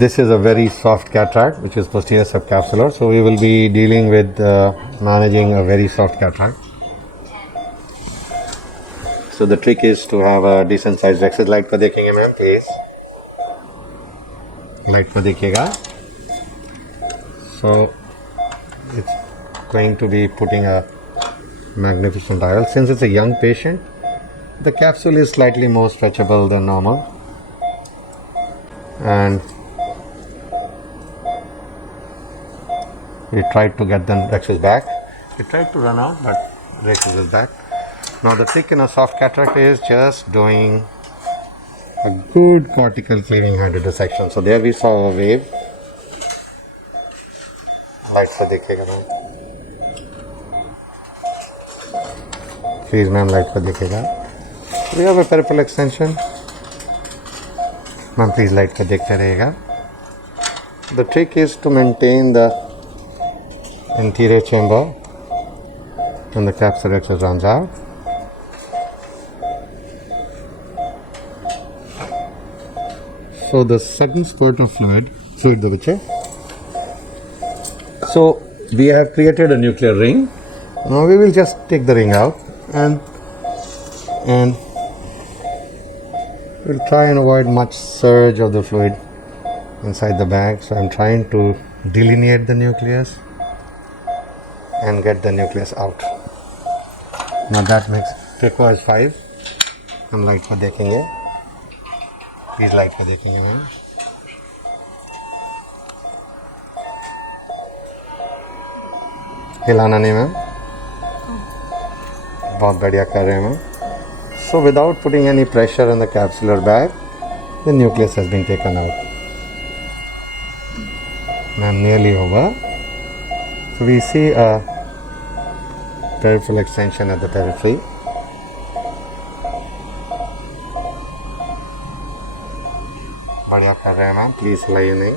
This is a very soft cataract, which is posterior subcapsular. So we will be dealing with managing a very soft cataract. So the trick is to have a decent sized rhexis. Light पर देखेंगे ma'am please. Light पर देखिएगा. So it's going to be putting a magnificent IOL. Since it's a young patient, the capsule is slightly more stretchable than normal, and we tried to get the rhexis back. We tried to run out, but rhexis is back. Now the trick in a soft cataract is just doing a good cortical clearing hydro-dissection. So there we saw a wave. Light पर देखिएगा ma'am. Please ma'am light पर देखिएगा. We have a peripheral extension. Ma'am please light पर देखते रहिएगा. The trick is to maintain the anterior chamber when the capsular rhexis runs out. So the second spurt of fluid the bachche. So we have created a nuclear ring. Now we will just take the ring out and we'll try and avoid much surge of the fluid inside the bag. So I'm trying to delineate the nucleus and get the nucleus out. Now that makes turquoise 5. हम light पर देखेंगे. Please light पर देखेंगे ma'am. हिलाना नहीं ma'am. बहुत बढ़िया कर रहे हैं ma'am. So without putting any pressure on the capsular bag, the nucleus has been taken out. Ma'am, nearly over. So we see a peripheral extension at the periphery. बढ़िया कर रहे हैं मैम. प्लीज हिलाइए नहीं.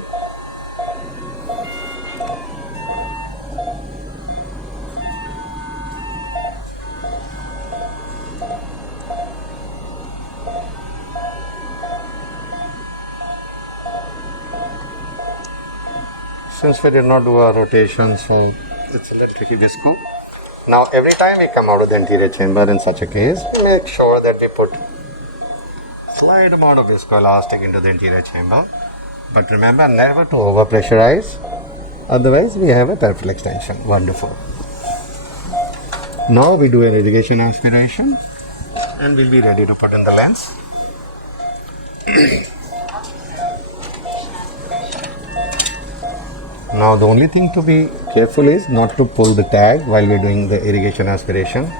Since we did not do a rotation, so it's a little tricky visco. Now every time we come out of the anterior chamber in such a case, we make sure that we put slight amount of viscoelastic into the anterior chamber. But remember never to over pressurize, otherwise we have a peripheral extension. Wonderful. Now we do an irrigation aspiration and we'll be ready to put in the lens. Now the only thing to be careful is not to pull the tag while we're doing the irrigation aspiration,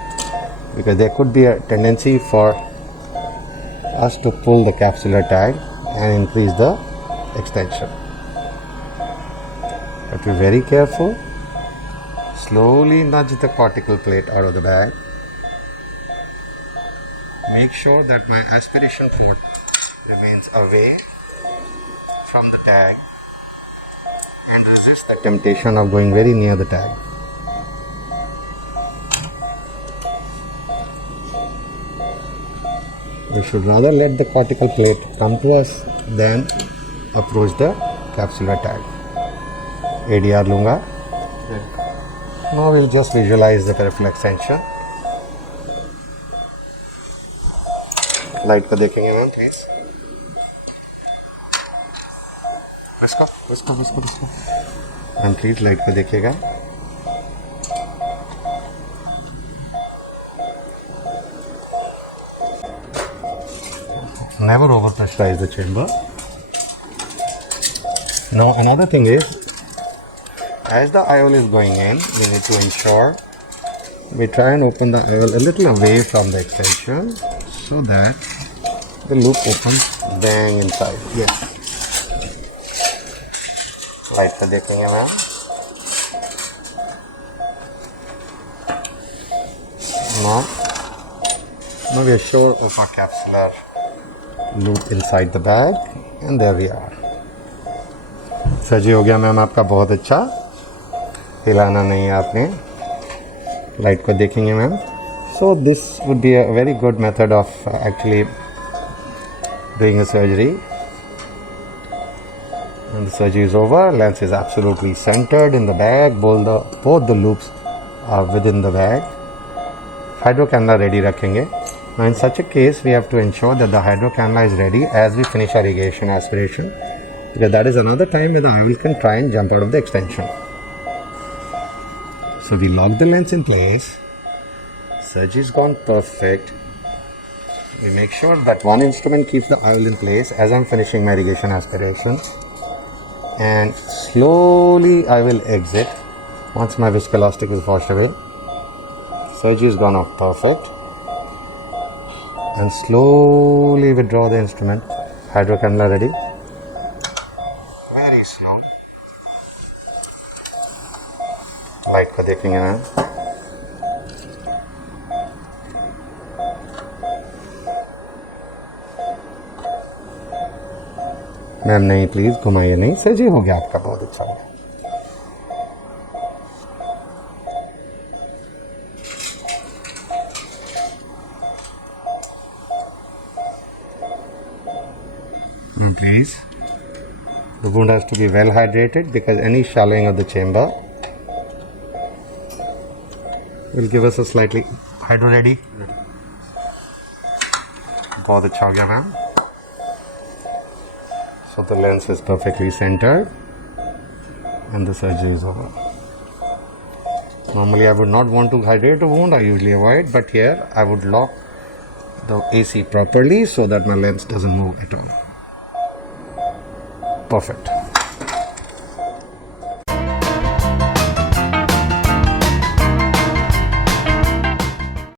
because there could be a tendency for us to pull the capsular tag and increase the extension. But be very careful. Slowly nudge the cortical plate out of the bag. Make sure that my aspiration port remains away from the tag and resist the temptation of going very near the tag. We should rather let the cortical plate come to us than approach the capsular tag. ADR lunga. Now we'll just visualize the peripheral extension. Light को देखेंगे ma'am please. इसको ma'am please light को देखिएगा. Never over pressurize the chamber. Now another thing is, as the IOL is going in, we need to ensure we try and open the IOL a little away from the extension so that the loop opens bang inside. Yes. Light पे देखेंगे ma'am. Now we are sure of our capsular loop inside the bag, and there we are. सजी हो गया ma'am आपका. बहुत अच्छा. हिलाना नहीं है आपने. लाइट को देखेंगे ma'am. So this would be a very good method of actually doing a surgery. And the surgery is over. Lens is absolutely centered in the bag. Both the loops are within the bag. Hydro cannula ready rakhenge. Now in such a case, we have to ensure that the hydro cannula is ready as we finish our irrigation aspiration, because that is another time when the IOL can try and jump out of the extension. So we lock the lens in place. Surgery's gone perfect. We make sure that one instrument keeps the IOL in place as I'm finishing my irrigation aspiration. And slowly I will exit once my viscoelastic is washed away. Surgery has gone off perfect. And slowly withdraw the instrument. Hydro cannula ready. Very slow. Light को देखेंगे ना. Ma'am नहीं, please घुमाइए नहीं. Surgery हो गया आपका, बहुत अच्छा है. Please, the wound has to be well hydrated, because any shallowing of the chamber will give us a slightly hydro ready. बहुत अच्छा हो गया ma'am. So the lens is perfectly centered and the surgery is over. Normally I would not want to hydrate a wound, I usually avoid, but here I would lock the AC properly so that my lens doesn't move at all. Perfect.